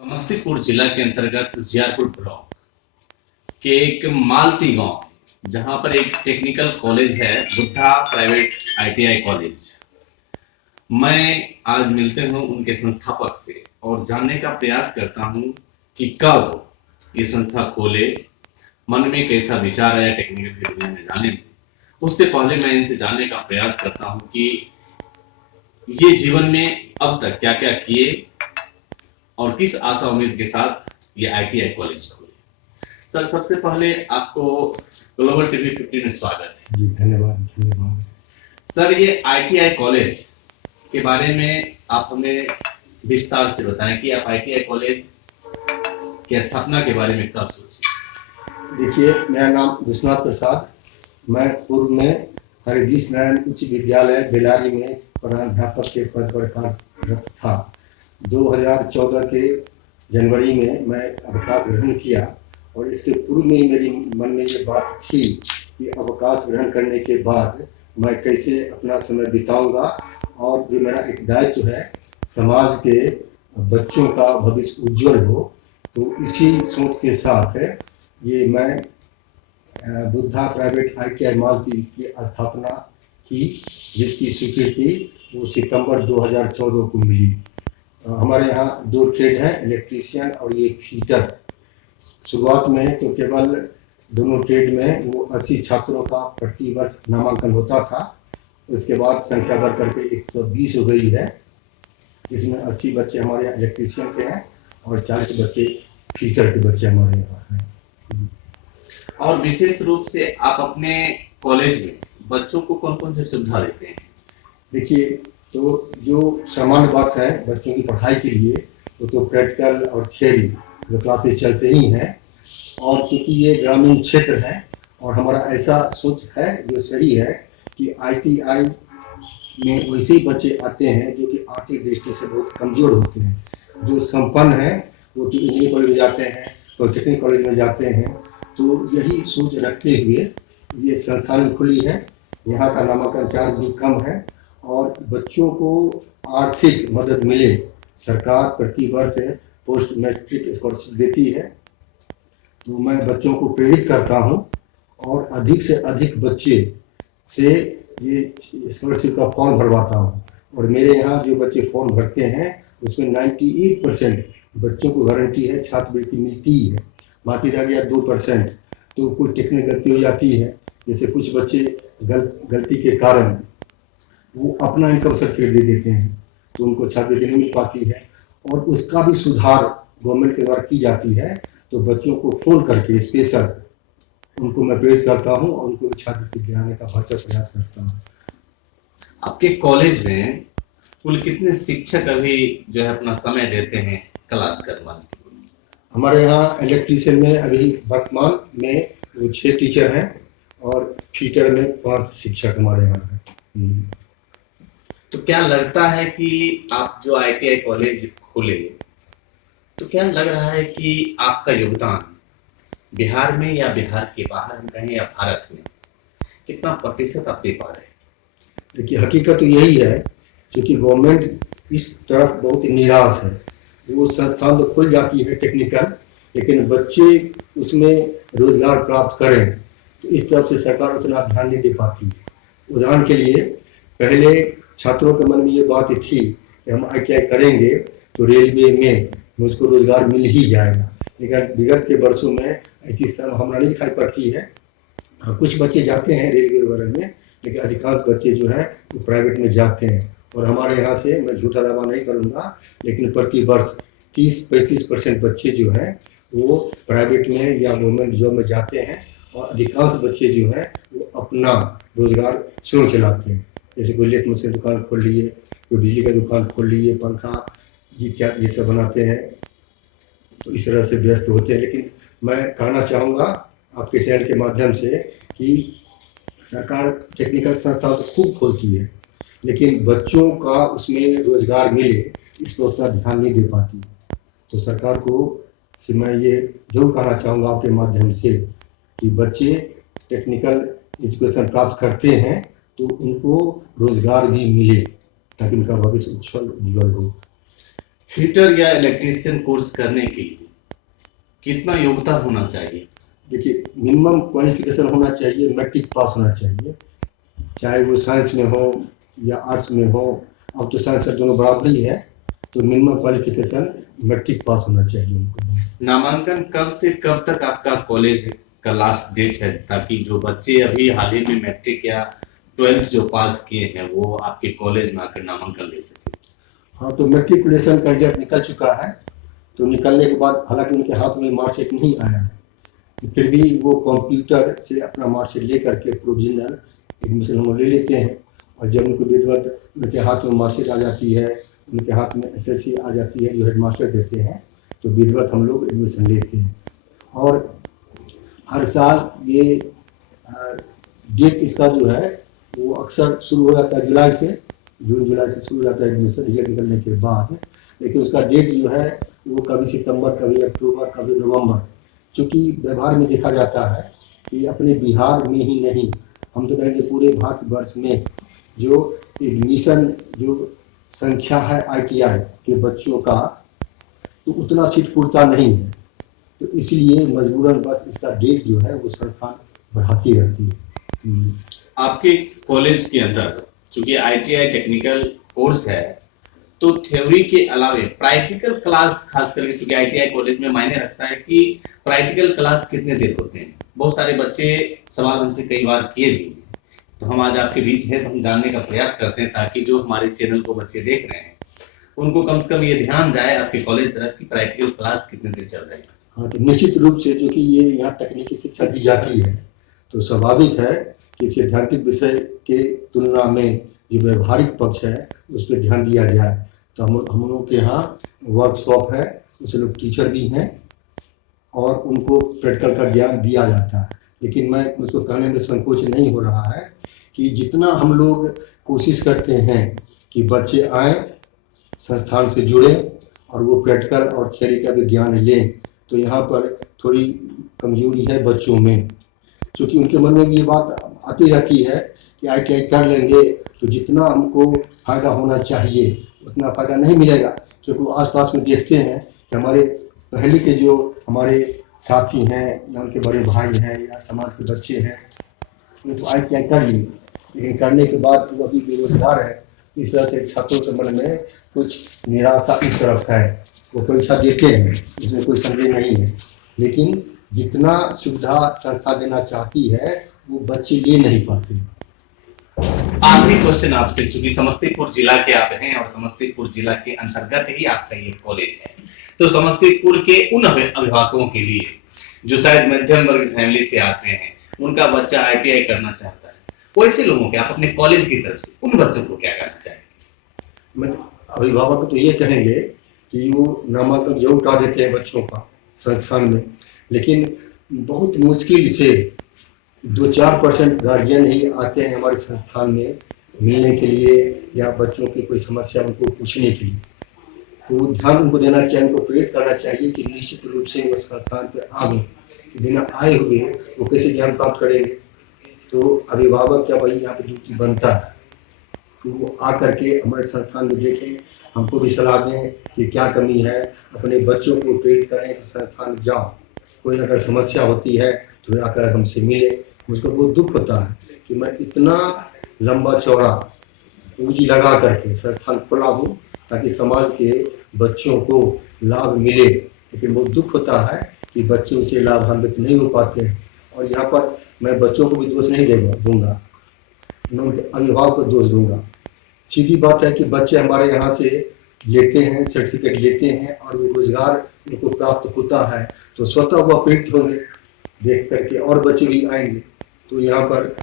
समस्तीपुर जिला के अंतर्गत उजियारपुर ब्लॉक के एक मालती गांव, जहां पर एक टेक्निकल कॉलेज है, बुद्धा प्राइवेट आईटीआई कॉलेज। मैं आज मिलते हूं उनके संस्थापक से और जानने का प्रयास करता हूं कि कब ये संस्था खोले, मन में कैसा विचार आया टेक्निकल की दुनिया में जाने में। उससे पहले मैं इनसे जानने का प्रयास करता हूं कि ये जीवन में अब तक क्या क्या किए और किस आशा उम्मीद के साथ ये आईटीआई कॉलेज खोले। सर, सबसे पहले आपको ग्लोबल टीवी 50 में स्वागत है। जी धन्यवाद। सर, ये आईटीआई कॉलेज के बारे में आप हमें विस्तार से बताएं कि आप आईटीआई कॉलेज की स्थापना के बारे में कब सोचे। देखिए, मेरा नाम विश्वनाथ प्रसाद, मैं पूर्व में हरिदीश नारायण उच्च विद्यालय बेलारी में प्रधानाध्यापक के पद पर कार्यरत था। 2014 के जनवरी में मैं अवकाश ग्रहण किया और इसके पूर्व में ही मेरी मन में ये बात थी कि अवकाश ग्रहण करने के बाद मैं कैसे अपना समय बिताऊंगा और जो मेरा एक दायित्व है समाज के बच्चों का भविष्य उज्जवल हो। तो इसी सोच के साथ ये मैं बुद्धा प्राइवेट आईटीआई मालती की स्थापना की, जिसकी स्वीकृति वो सितंबर 2014 को मिली। हमारे यहाँ दो ट्रेड हैं, इलेक्ट्रीशियन और ये फीटर। शुरुआत में तो केवल दोनों ट्रेड में वो 80 छात्रों का प्रति वर्ष नामांकन होता था। उसके बाद संख्या बढ़ करके 120 हो गई है, जिसमें 80 बच्चे हमारे यहाँ इलेक्ट्रीशियन के हैं और 40 बच्चे फीटर के बच्चे हमारे यहाँ हैं। और विशेष रूप से आप अपने कॉलेज में बच्चों को कौन कौन सी सुविधा देते हैं? देखिए, तो जो सामान्य बात है बच्चों की पढ़ाई के लिए, तो प्रैक्टिकल और थियरी जो क्लासेस चलते ही हैं। और क्योंकि ये ग्रामीण क्षेत्र है और हमारा ऐसा सोच है जो सही है कि आईटीआई में वैसे ही बच्चे आते हैं जो कि आर्थिक दृष्टि से बहुत कमज़ोर होते हैं। जो संपन्न हैं वो तो इंजीनियरिंग कॉलेज में जाते हैं, पॉलिटेक्निक कॉलेज में जाते हैं। तो यही सोच रखते हुए ये संस्थान खुली है। यहाँ का नामांकन चार्ज भी कम है और बच्चों को आर्थिक मदद मिले। सरकार प्रति वर्ष पोस्ट मैट्रिक स्कॉलरशिप देती है। तो मैं बच्चों को प्रेरित करता हूँ और अधिक से अधिक बच्चे से ये स्कॉलरशिप का फॉर्म भरवाता हूँ। और मेरे यहाँ जो बच्चे फॉर्म भरते हैं उसमें 98% बच्चों को गारंटी है, छात्रवृत्ति मिलती ही है। बाकी रह गया 2%, तो कोई टेक्निकल गलती हो जाती है। जैसे कुछ बच्चे गलती के कारण वो अपना इनकम सर्टिफिकेट दे देते हैं, तो उनको छात्रवृत्ति नहीं मिल पाती है और उसका भी सुधार गवर्नमेंट के द्वारा की जाती है। तो बच्चों को फ़ोन करके स्पेशल उनको मैं प्रेरित करता हूँ और उनको छात्रवृत्ति दिलाने का भरसक प्रयास करता हूँ। आपके कॉलेज में कुल कितने शिक्षक अभी जो है अपना समय देते हैं क्लास करवाने? हमारे यहाँ इलेक्ट्रीशियन में अभी वर्तमान में 6 टीचर हैं और फीटर में 5 शिक्षक हमारे यहाँ हैं। तो क्या लगता है कि आप जो आईटीआई कॉलेज खोले, तो क्या लग रहा है कि आपका योगदान बिहार में या बिहार के बाहर हम कहें या भारत में कितना प्रतिशत आप दे पा रहे हैं? देखिए, हकीकत तो यही है, क्योंकि गवर्नमेंट इस तरफ बहुत निराश है। वो संस्थान तो खुल जाती है टेक्निकल, लेकिन बच्चे उसमें रोजगार प्राप्त करें तो इस तरफ से सरकार उतना ध्यान नहीं दे पाती। उदाहरण के लिए, पहले छात्रों के मन में ये बात थी कि हम आईटीआई करेंगे तो रेलवे में मुझको रोजगार मिल ही जाएगा, लेकिन विगत के वर्षों में ऐसी संभावना नहीं दिखाई पड़ती है। कुछ बच्चे जाते हैं रेलवे वगैरह में, लेकिन अधिकांश बच्चे जो हैं वो प्राइवेट में जाते हैं। और हमारे यहाँ से मैं झूठा दावा नहीं करूँगा, लेकिन प्रति वर्ष 30-35% बच्चे जो हैं वो प्राइवेट में या गवर्नमेंट जॉब में जाते हैं और अधिकांश बच्चे जो हैं वो अपना रोजगार स्वयं चलाते हैं। जैसे कोई लेथ मशीन दुकान खोल लिए, कोई बिजली का दुकान खोल लिए, पंखा इत्यादि ये सब बनाते हैं। तो इस तरह से व्यस्त होते हैं। लेकिन मैं कहना चाहूँगा आपके चैनल के माध्यम से कि सरकार टेक्निकल संस्थान तो खूब खोलती है, लेकिन बच्चों का उसमें रोजगार मिले इस पर उतना ध्यान नहीं दे पाती। तो सरकार को से मैं ये जरूर कहना चाहूँगा आपके माध्यम से कि बच्चे टेक्निकल एजुकेशन प्राप्त करते हैं तो उनको रोजगार भी मिले, ताकि उनका भविष्य उज्जवल हो। फिटर या इलेक्ट्रीशियन कोर्स करने के लिए कितना योग्यता होना चाहिए? देखिए, मिनिमम क्वालिफिकेशन होना चाहिए, मैट्रिक पास होना चाहिए, चाहे वो साइंस में हो या आर्ट्स में हो। अब तो साइंस और दोनों बराबर ही है, तो मिनिमम क्वालिफिकेशन मैट्रिक पास होना चाहिए उनको बस। नामांकन कब से कब तक आपका कॉलेज का लास्ट डेट है, ताकि जो बच्चे अभी हाल ही में मैट्रिक या 12th जो पास किए हैं वो आपके कॉलेज में आकर नामांकन ले सके? हाँ, तो मेट्रिकुलेशन का रिजल्ट निकल चुका है, तो निकलने के बाद हालांकि उनके हाथ में मार्कशीट नहीं आया है, तो फिर भी वो कंप्यूटर से अपना मार्कशीट ले करके प्रोविजनल एडमिशन हम ले लेते हैं। और जब उनको विधिवत उनके हाथ में मार्कशीट आ जाती है, उनके हाथ में एसएससी आ जाती है जो हेडमास्टर देते हैं, तो विधिवत हम लोग एडमिशन लेते हैं। और हर साल ये डेट इसका जो है वो अक्सर शुरू हो जाता है जुलाई से, जून जुलाई से शुरू हो जाता है एडमिशन रिजल्ट निकलने के बाद। लेकिन उसका डेट जो है वो कभी सितंबर, कभी अक्टूबर, कभी नवंबर। चूँकि व्यवहार में देखा जाता है कि अपने बिहार में ही नहीं, हम तो कहेंगे पूरे भारतवर्ष में जो एडमिशन जो संख्या है आईटीआई के बच्चों का, तो उतना सीट पूर्ता नहीं है। तो इसलिए मजबूरन बस इसका डेट जो है वो संस्थान बढ़ाती रहती है। आपके कॉलेज के अंदर चूंकि आईटीआई टेक्निकल कोर्स है, तो थ्योरी के अलावे प्रैक्टिकल क्लास, खास करके चूंकि आईटीआई कॉलेज में मायने रखता है कि प्रैक्टिकल क्लास कितने देर होते हैं। बहुत सारे बच्चे सवाल हमसे कई बार किए भी हैं, तो हम आज आपके बीच हैं, तो हम जानने का प्रयास करते हैं ताकि जो हमारे चैनल को बच्चे देख रहे हैं उनको कम से कम ये ध्यान जाए आपके कॉलेज तरफ की प्रैक्टिकल क्लास कितने देर चल रही है। हाँ, तो निश्चित रूप से जो कि ये यहाँ तकनीकी शिक्षा दी जाती है, तो स्वाभाविक है कि सैद्धांतिक विषय के तुलना में जो व्यवहारिक पक्ष है उस पर ध्यान दिया जाए। तो हम लोगों के यहाँ वर्कशॉप है, उससे लोग टीचर भी हैं और उनको प्रैक्टिकल का ज्ञान दिया जाता है। लेकिन मैं उसको कहने में संकोच नहीं हो रहा है कि जितना हम लोग कोशिश करते हैं कि बच्चे आएँ, संस्थान से जुड़ें और वो प्रैक्टिकल और थियरी का भी ज्ञान लें, तो यहाँ पर थोड़ी कमजोरी है बच्चों में। क्योंकि उनके मन में भी ये बात आती रहती है कि आईटीआई कर लेंगे तो जितना हमको फ़ायदा होना चाहिए उतना फ़ायदा नहीं मिलेगा। क्योंकि वो आसपास में देखते हैं कि हमारे पहले के जो हमारे साथी हैं या उनके बड़े भाई हैं या समाज के बच्चे हैं, वो तो आईटीआई कर लिए, लेकिन करने के बाद वो अभी बेरोजगार है। इस वजह से छात्रों के मन में कुछ निराशा इस तरफ है। वो परीक्षा देते हैं, इसमें कोई संदेह नहीं है, लेकिन जितना सुविधा संस्था देना चाहती है वो बच्चे ले नहीं पाते। आखिरी क्वेश्चन आपसे, चूंकि समस्तीपुर जिला के आप हैं और समस्तीपुर जिला के अंतर्गत ही आपका ये कॉलेज है, तो समस्तीपुर के उन अभिभावकों के लिए जो शायद मध्यम वर्ग फैमिली से आते हैं, उनका बच्चा आईटीआई करना चाहता है, वैसे लोगों के आप अपने कॉलेज की तरफ से उन बच्चों को क्या कहना चाहेंगे? मैं अभिभावक तो ये कहेंगे कि वो नामांकन जरूर करा देते हैं बच्चों का संस्थान में, लेकिन बहुत मुश्किल से 2-4% गार्जियन ही आते हैं हमारे संस्थान में मिलने के लिए या बच्चों की कोई समस्या उनको पूछने के लिए। तो ध्यान उनको देना चाहिए, उनको प्रेरित करना चाहिए कि निश्चित रूप से वो संस्थान पर आगे, बिना आए हुए वो कैसे ज्ञान प्राप्त करेंगे। तो अभिभावक क्या भाई यहाँ पे ड्यूटी बनता है, तो वो आकर के हमारे संस्थान में देखें, हमको भी सलाह दें कि क्या कमी है, अपने बच्चों को प्रेरित करें कि संस्थान में जाओ, कोई अगर समस्या होती है तो आकर हमसे मिले। मुझको बहुत दुख होता है कि मैं इतना लंबा चौड़ा पूंजी लगा करके संस्थान खोला हूँ ताकि समाज के बच्चों को लाभ मिले, लेकिन बहुत दुख होता है कि बच्चे उसे लाभान्वित नहीं हो पाते हैं। और यहाँ पर मैं बच्चों को भी दोष नहीं दूंगा, मैं उनके अभिभावक को दोष दूंगा। सीधी बात है कि बच्चे हमारे यहाँ से लेते हैं, सर्टिफिकेट लेते हैं और वो रोजगार उनको प्राप्त होता है तो स्वतः वो प्रेरित होंगे देख करके और बच्चे भी आएंगे। तो यहाँ पर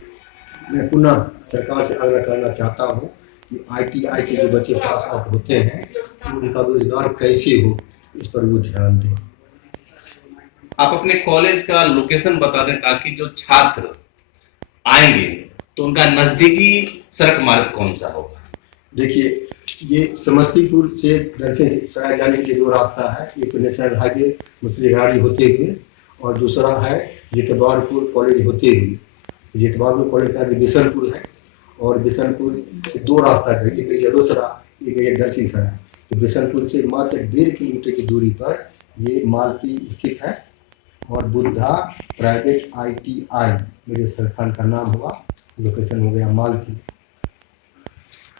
मैं पुनः सरकार से आग्रह करना चाहता हूँ कि आईटीआई के जो बच्चे पास आउट होते हैं उनका रोजगार कैसे हो, इस पर वो ध्यान दें। आप अपने कॉलेज का लोकेशन बता दें ताकि जो छात्र आएंगे तो उनका नजदीकी सड़क मार्ग कौन सा होगा? देखिए, ये समस्तीपुर से दर्शन सराय जाने के लिए 2 रास्ता है, एक नेशनल हाईवे मुसरीघाटी होते हुए और दूसरा है जेतवारपुर कॉलेज होते हुए। जेतवारपुर कॉलेज का बिशनपुर है और बिशनपुर से 2 रास्ता है, एक है दूसरा, एक है दर्शी सराय। तो बिशनपुर से मात्र 1.5 किलोमीटर की दूरी पर ये मालती स्थित है और बुद्धा प्राइवेट ITI मेरे संस्थान का नाम हुआ, लोकेशन हो गया मालती।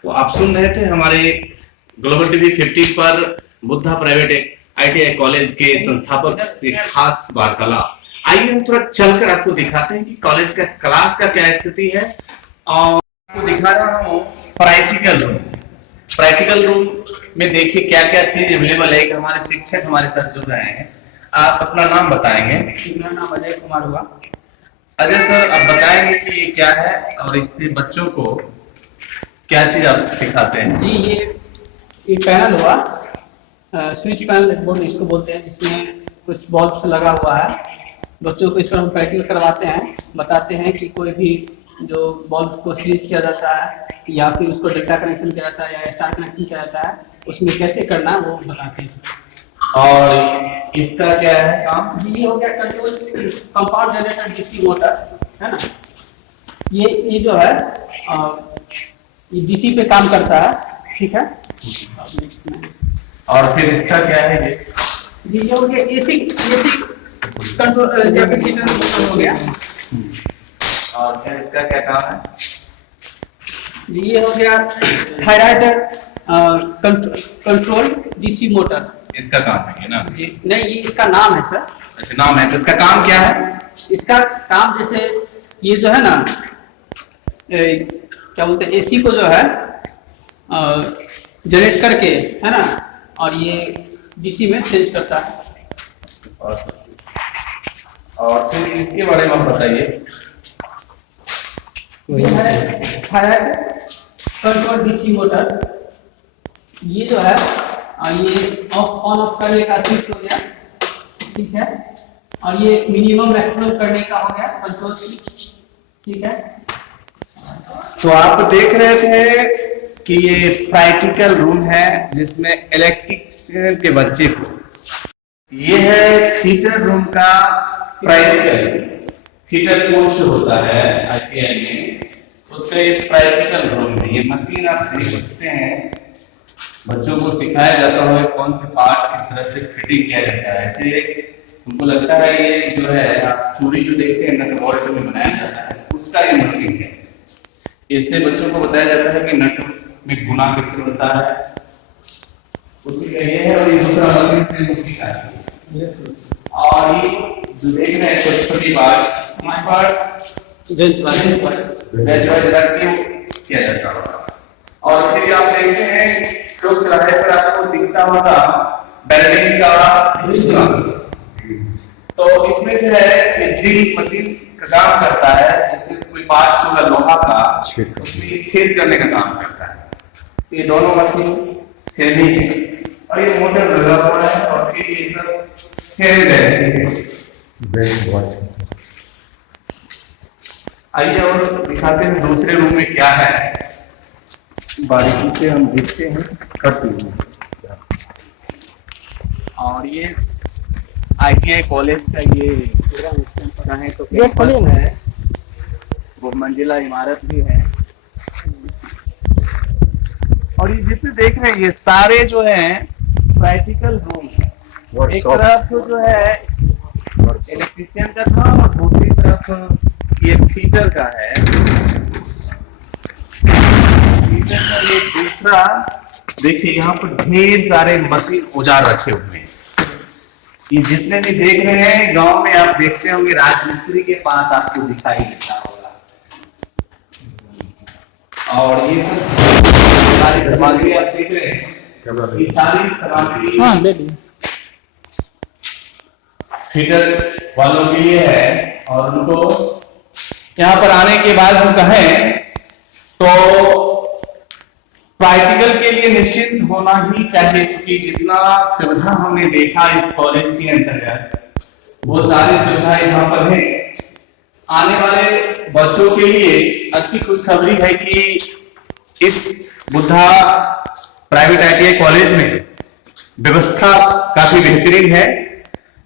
तो आप सुन रहे थे हमारे ग्लोबल टीवी 15 पर बुद्धा प्राइवेट ITI कॉलेज के संस्थापक से खास वार्तालाप। आइए हम थोड़ा चलकर आपको दिखाते हैं कि कॉलेज का क्लास का क्या स्थिति है, और आपको दिखा रहा हूँ प्रैक्टिकल रूम। प्रैक्टिकल रूम में देखिए क्या क्या चीज अवेलेबल है। एक हमारे शिक्षक हमारे साथ जुड़ रहे हैं, आप अपना नाम बताएंगे। मेरा नाम अजय कुमार हुआ। अजय सर, आप बताएंगे कि ये क्या है और इससे बच्चों को क्या चीज आप सिखाते हैं? जी, ये पैनल हुआ, स्विच पैनल बोर्ड इसको बोलते हैं, जिसमें कुछ बल्ब्स लगा हुआ है। बच्चों को इस पर हम प्रैक्टिकल करवाते हैं, बताते हैं कि कोई भी जो बल्ब को स्विच किया जाता है या फिर उसको डेल्टा कनेक्शन किया जाता है या स्टार कनेक्शन किया जाता है, उसमें कैसे करना है वो बताते हैं इसमें। और इसका क्या है काम? जी, ये हो गया control compound generator DC motor, है ना। ये जो है ये DC पे काम करता है, ठीक है। और फिर इसका क्या है? ये हो गया AC कंट्रोल कैपेसिटर हो गया। और फिर इसका क्या काम है? ये हो गया थायराइड कंट्रोल DC मोटर। इसका काम है ये ना? जी नहीं, ये इसका नाम है सर। अच्छा, नाम है। तो इसका काम क्या है? इसका काम जैसे ये जो है ना, क्या बोलते हैं, AC को जो है जनरेट करके, है ना, और ये DC में चेंज करता है। और फिर इसके बारे में आप बताइए। ये है थायराइड कंट्रोल DC मोटर। ये जो है ये ऑन ऑफ करने का स्विच हो गया, ठीक है। और ये मिनिमम मैक्सिमम करने का हो गया कंट्रोल स्विच, ठीक है। तो आप देख रहे थे कि ये प्रैक्टिकल रूम है जिसमें इलेक्ट्रिशियन के बच्चे को, ये है फीचर रूम का प्रैक्टिकल। फीचर कोर्स होता है ITI में, उसका एक प्रैक्टिकल रूम है। ये मशीन आप सीख सकते हैं, बच्चों को सिखाया जाता है कौन से पार्ट किस तरह से फिटिंग किया जाता है। ऐसे हमको लगता है ये जो है आप चूड़ी जो देखते हैं नट बोल्ट में बनाया जाता है, उसका ये मशीन है। इससे बच्चों को बताया जाता है कि नट में गुना कैसे होता है, उसी का ये है। और ये दूसरा मशीन से उसी का है। और ये जो देख रहे हैं छोटी छोटी बात बेंच वाइज रख के किया जाता है। और फिर आप देखते हैं जो चौराहे पर आपको दिखता होगा वेल्डिंग का, तो इसमें जो है ये ड्रिल मशीन का काम करता है। जैसे कोई पार्ट्स होगा लोहा का, उसमें ये छेद करने का काम करता है। ये दोनों मशीन सेम ही है और ये मोटर लगा हुआ है। और फिर ये सब सेम है। आइए और दिखाते हैं दूसरे रूम में क्या है, बारीकी से हम देखते हैं करते हैं। और ये ITI कॉलेज का ये चाहे तो कैंपस है, वो मंजिला इमारत भी है। और ये जितने देख रहे हैं ये सारे जो है प्रैक्टिकल रूम है। एक तरफ जो है इलेक्ट्रिशियन का था और दूसरी तरफ ये फीटर का है। फीटर का ये दूसरा देखिए, यहाँ पर ढेर सारे मशीन औजार रखे हुए हैं। ये जितने भी देख रहे हैं गांव में आप देखते होंगे राजमिस्त्री के पास आपको दिखाई देता होगा। और ये सब सारी सामग्री आप देख रहे हैं, ये सारी सामग्री फीटर वालों के लिए है। और उनको यहाँ पर आने के बाद हम कहें तो प्रैक्टिकल के लिए निश्चित होना ही चाहिए, क्योंकि जितना सुविधा हमने देखा इस कॉलेज के अंतर्गत वो सारी सुविधा यहाँ पर है। आने वाले बच्चों के लिए अच्छी खुशखबरी है कि इस बुद्धा प्राइवेट ITI कॉलेज में व्यवस्था काफी बेहतरीन है।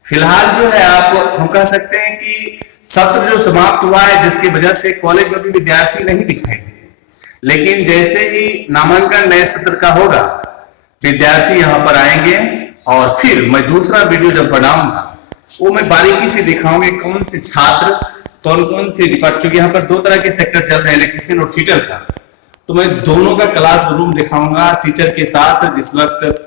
फिलहाल जो है आप हम कह सकते हैं कि सत्र जो समाप्त हुआ है, जिसकी वजह से कॉलेज में भी विद्यार्थी नहीं दिखाई दे, लेकिन जैसे ही नामांकन नए सत्र का होगा विद्यार्थी यहाँ पर आएंगे और फिर मैं दूसरा वीडियो जब बनाऊंगा वो मैं बारीकी से दिखाऊंगा कौन से छात्र कौन कौन से डिपार्टमेंट, क्योंकि यहाँ पर दो तरह के सेक्टर चल रहे हैं, इलेक्ट्रिशियन और फिटर का, तो मैं दोनों का क्लास रूम दिखाऊंगा टीचर के साथ जिस वक्त